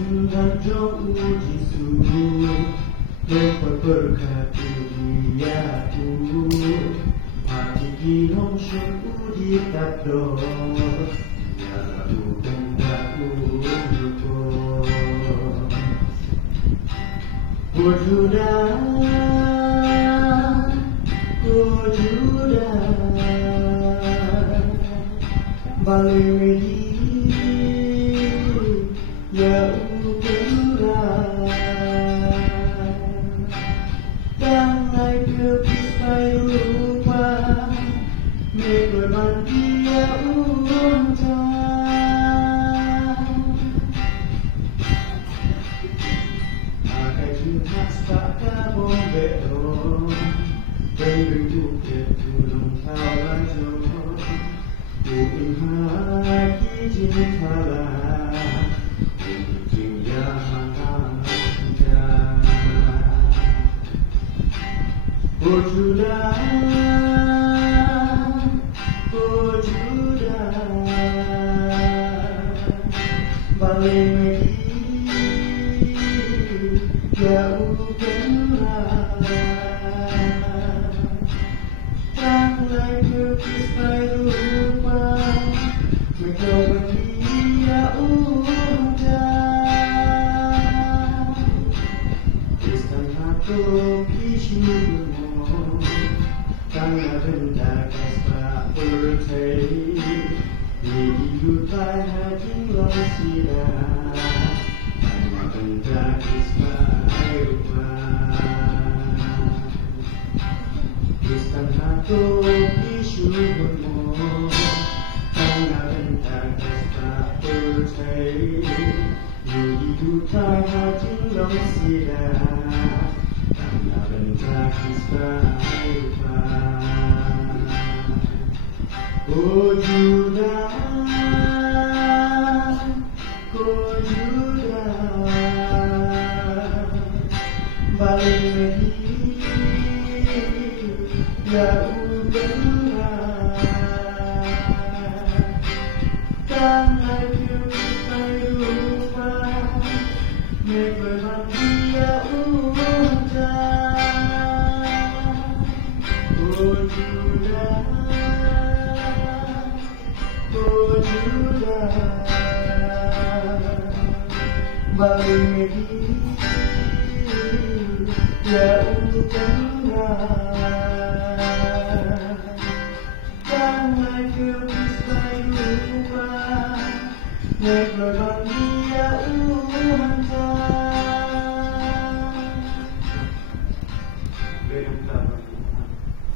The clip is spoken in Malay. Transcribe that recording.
Semenjak ujisu lepas berkati diaku hati ginong syukur tak do ya bukan tak lupa wujudah balik lagi ya Dia akai cinta saka bombero Bentuk ketulung tawajo Bukan haki cinta lah Untuk yang anda Wujudah balik lagi jauhkan Tanglai berpisah lupa mencoba dia udah Istan aku kisahmu karena benda kasar percaya Dilupai hati lasida Karena benda kisah rumah Istan aku kisahmu karena benda kisah percaya Dilupai hati lasida Karena benda kisah rumah Wujudah balik lagi jauh benar karena kita lupa memang dia udah balik lagi jauh benar karena kita lupa memang